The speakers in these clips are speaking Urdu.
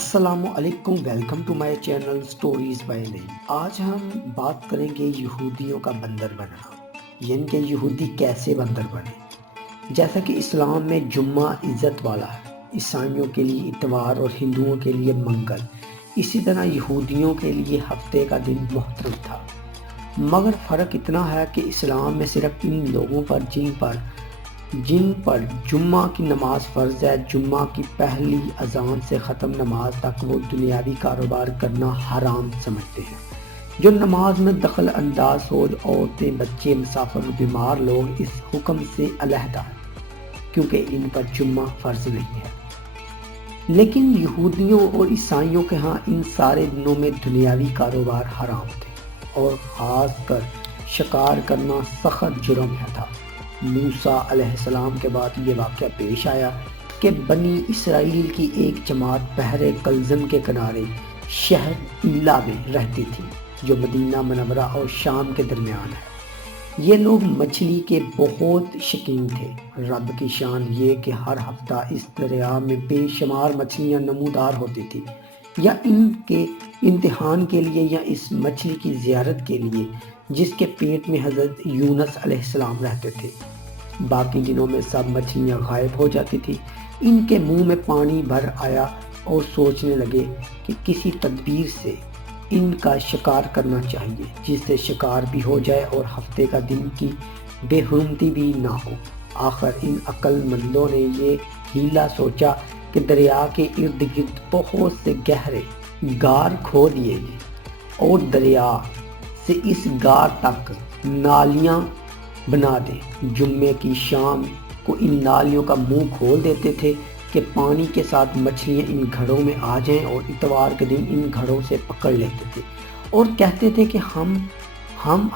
السلام علیکم، welcome to my channel stories by name. آج ہم بات کریں گے یہودیوں کا بندر بننا، یعنی کہ یہودی کیسے بندر بنے۔ جیسا کہ اسلام میں جمعہ عزت والا ہے، عیسائیوں کے لیے اتوار اور ہندوؤں کے لیے منگل، اسی طرح یہودیوں کے لیے ہفتے کا دن محترم تھا۔ مگر فرق اتنا ہے کہ اسلام میں صرف ان لوگوں پر جن پر جمعہ کی نماز فرض ہے، جمعہ کی پہلی اذان سے ختم نماز تک وہ دنیاوی کاروبار کرنا حرام سمجھتے ہیں۔ جو نماز میں دخل انداز ہو، عورتیں، بچے، مسافر اور بیمار لوگ اس حکم سے علیحدہ ہیں، کیونکہ ان پر جمعہ فرض نہیں ہے۔ لیکن یہودیوں اور عیسائیوں کے ہاں ان سارے دنوں میں دنیاوی کاروبار حرام تھے، اور خاص کر شکار کرنا سخت جرم تھا۔ موسیٰ علیہ السلام کے بعد یہ واقعہ پیش آیا کہ بنی اسرائیل کی ایک جماعت بحر کلزم کے کنارے شہر ایلا میں رہتی تھی، جو مدینہ منورہ اور شام کے درمیان ہے۔ یہ لوگ مچھلی کے بہت شوقین تھے۔ رب کی شان یہ کہ ہر ہفتہ اس دریا میں بے شمار مچھلیاں نمودار ہوتی تھیں، یا ان کے امتحان کے لیے یا اس مچھلی کی زیارت کے لیے جس کے پیٹ میں حضرت یونس علیہ السلام رہتے تھے۔ باقی دنوں میں سب مچھلیاں غائب ہو جاتی تھی۔ ان کے منہ میں پانی بھر آیا اور سوچنے لگے کہ کسی تدبیر سے ان کا شکار کرنا چاہیے، جس سے شکار بھی ہو جائے اور ہفتے کا دن کی بے حرمتی بھی نہ ہو۔ آخر ان عقل مندوں نے یہ ہیلا سوچا کہ دریا کے ارد گرد بہت سے گہرے غار کھود دیے گئے، اور دریا سے اس غار تک نالیاں بنا دیں۔ جمعے کی شام کو ان نالیوں کا منہ کھول دیتے تھے کہ پانی کے ساتھ مچھلیاں ان گھڑوں میں آ جائیں، اور اتوار کے دن ان گھڑوں سے پکڑ لیتے تھے اور کہتے تھے کہ ہم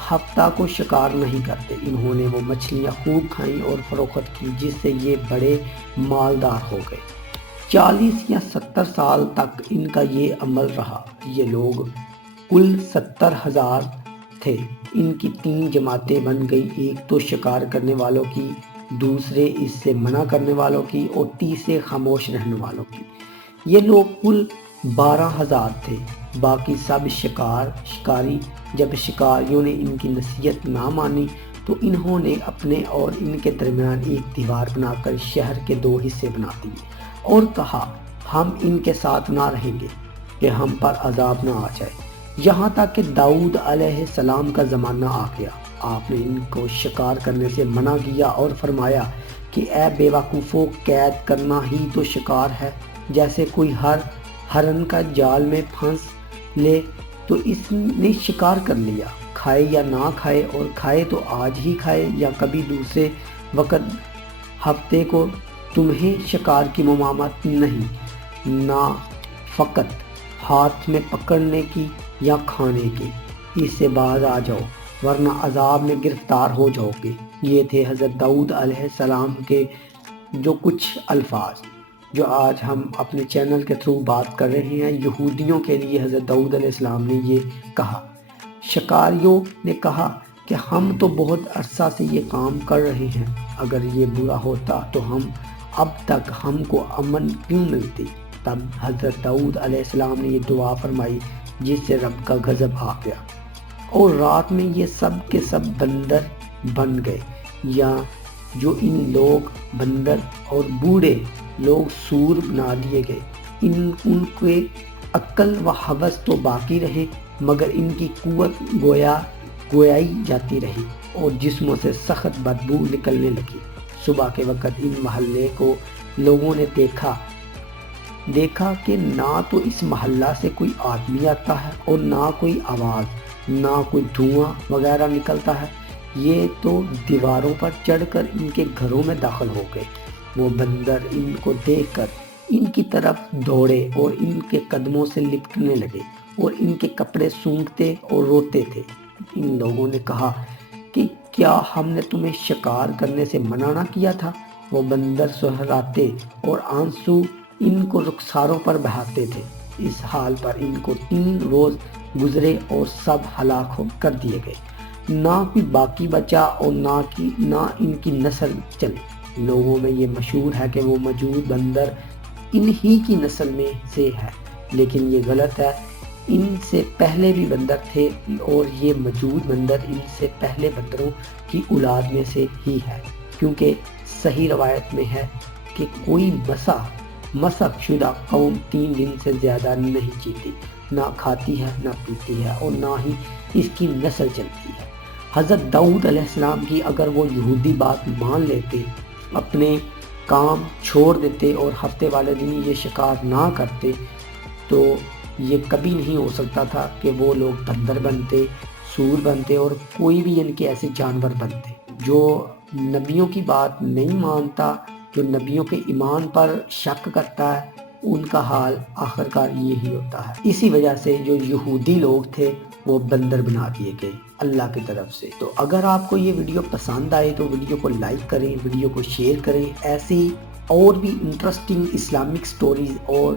ہفتہ کو شکار نہیں کرتے۔ انہوں نے وہ مچھلیاں خوب کھائیں اور فروخت کی، جس سے یہ بڑے مالدار ہو گئے۔ 40 یا 70 سال تک ان کا یہ عمل رہا۔ یہ لوگ کل 70,000 تھے۔ ان کی 3 جماعتیں بن گئیں، ایک تو شکار کرنے والوں کی، دوسرے اس سے منع کرنے والوں کی، اور تیسرے خاموش رہنے والوں کی۔ یہ لوگ کل 12,000 تھے، باقی سب شکاری۔ جب شکاریوں نے ان کی نصیحت نہ مانی تو انہوں نے اپنے اور ان کے درمیان ایک دیوار بنا کر شہر کے 2 حصے بنا دیے، اور کہا ہم ان کے ساتھ نہ رہیں گے کہ ہم پر عذاب نہ آ جائے۔ یہاں تک کہ داؤد علیہ السلام کا زمانہ آ گیا۔ آپ نے ان کو شکار کرنے سے منع کیا اور فرمایا کہ اے بے وقوفو، قید کرنا ہی تو شکار ہے۔ جیسے کوئی ہرن کا جال میں پھنس لے تو اس نے شکار کر لیا، کھائے یا نہ کھائے، اور کھائے تو آج ہی کھائے یا کبھی دوسرے وقت ہفتے کو، تمہیں شکار کی ممانعت نہیں، نہ فقط ہاتھ میں پکڑنے کی یا کھانے کی۔ اس سے باز آ جاؤ، ورنہ عذاب میں گرفتار ہو جاؤ گے۔ یہ تھے حضرت داؤد علیہ السلام کے جو کچھ الفاظ جو آج ہم اپنے چینل کے تھرو بات کر رہے ہیں۔ یہودیوں کے لیے حضرت داؤد علیہ السلام نے یہ کہا۔ شکاریوں نے کہا کہ ہم تو بہت عرصہ سے یہ کام کر رہے ہیں، اگر یہ برا ہوتا تو اب تک ہم کو امن کیوں ملتی؟ تب حضرت داؤد علیہ السلام نے یہ دعا فرمائی، جس سے رب کا غضب آ گیا، اور رات میں یہ سب کے سب بندر بن گئے، یا جو ان لوگ بندر اور بوڑھے لوگ سور بنا دیے گئے۔ ان کے عقل و حوث تو باقی رہے، مگر ان کی قوت گویائی جاتی رہی، اور جسموں سے سخت بدبو نکلنے لگی۔ صبح کے وقت ان محلے کو لوگوں نے دیکھا کہ نہ تو اس محلہ سے کوئی آدمی آتا ہے، اور نہ کوئی آواز، نہ کوئی دھواں وغیرہ نکلتا ہے۔ یہ تو دیواروں پر چڑھ کر ان کے گھروں میں داخل ہو گئے۔ وہ بندر ان کو دیکھ کر ان کی طرف دوڑے اور ان کے قدموں سے لپٹنے لگے، اور ان کے کپڑے سونگھتے اور روتے تھے۔ ان لوگوں نے کہا کہ کیا ہم نے تمہیں شکار کرنے سے منع نہ کیا تھا؟ وہ بندر سہراتے اور آنسو ان کو رخساروں پر بہاتے تھے۔ اس حال پر ان کو 3 روز گزرے اور سب ہلاک کر دیے گئے، نہ کوئی باقی بچا اور نہ ان کی نسل چلی۔ لوگوں میں یہ مشہور ہے کہ وہ موجود بندر انہی کی نسل میں سے ہے، لیکن یہ غلط ہے۔ ان سے پہلے بھی بندر تھے اور یہ موجود بندر ان سے پہلے بندروں کی اولاد میں سے ہی ہے، کیونکہ صحیح روایت میں ہے کہ کوئی مسخ شدہ قوم 3 دن سے زیادہ نہیں جیتی، نہ کھاتی ہے نہ پیتی ہے اور نہ ہی اس کی نسل چلتی ہے۔ حضرت داؤد علیہ السلام کی اگر وہ یہودی بات مان لیتے، اپنے کام چھوڑ دیتے اور ہفتے والے دن یہ شکار نہ کرتے، تو یہ کبھی نہیں ہو سکتا تھا کہ وہ لوگ بندر بنتے، سور بنتے اور کوئی بھی ان کے ایسے جانور بنتے۔ جو نبیوں کی بات نہیں مانتا، جو نبیوں کے ایمان پر شک کرتا ہے، ان کا حال آخرکار یہی ہوتا ہے۔ اسی وجہ سے جو یہودی لوگ تھے وہ بندر بنا دیے گئے اللہ کی طرف سے۔ تو اگر آپ کو یہ ویڈیو پسند آئے تو ویڈیو کو لائک کریں، ویڈیو کو شیئر کریں۔ ایسی اور بھی انٹرسٹنگ اسلامک سٹوریز اور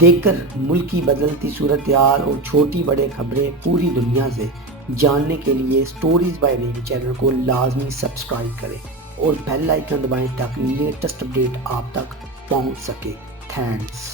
دیکھ کر ملک کی بدلتی صورتحال اور چھوٹی بڑے خبریں پوری دنیا سے جاننے کے لیے سٹوریز بائی نیم چینل کو لازمی سبسکرائب کریں اور بیل آئیکن دبائیں تاکہ لیٹسٹ اپڈیٹ آپ تک پہنچ سکے۔ تھینکس۔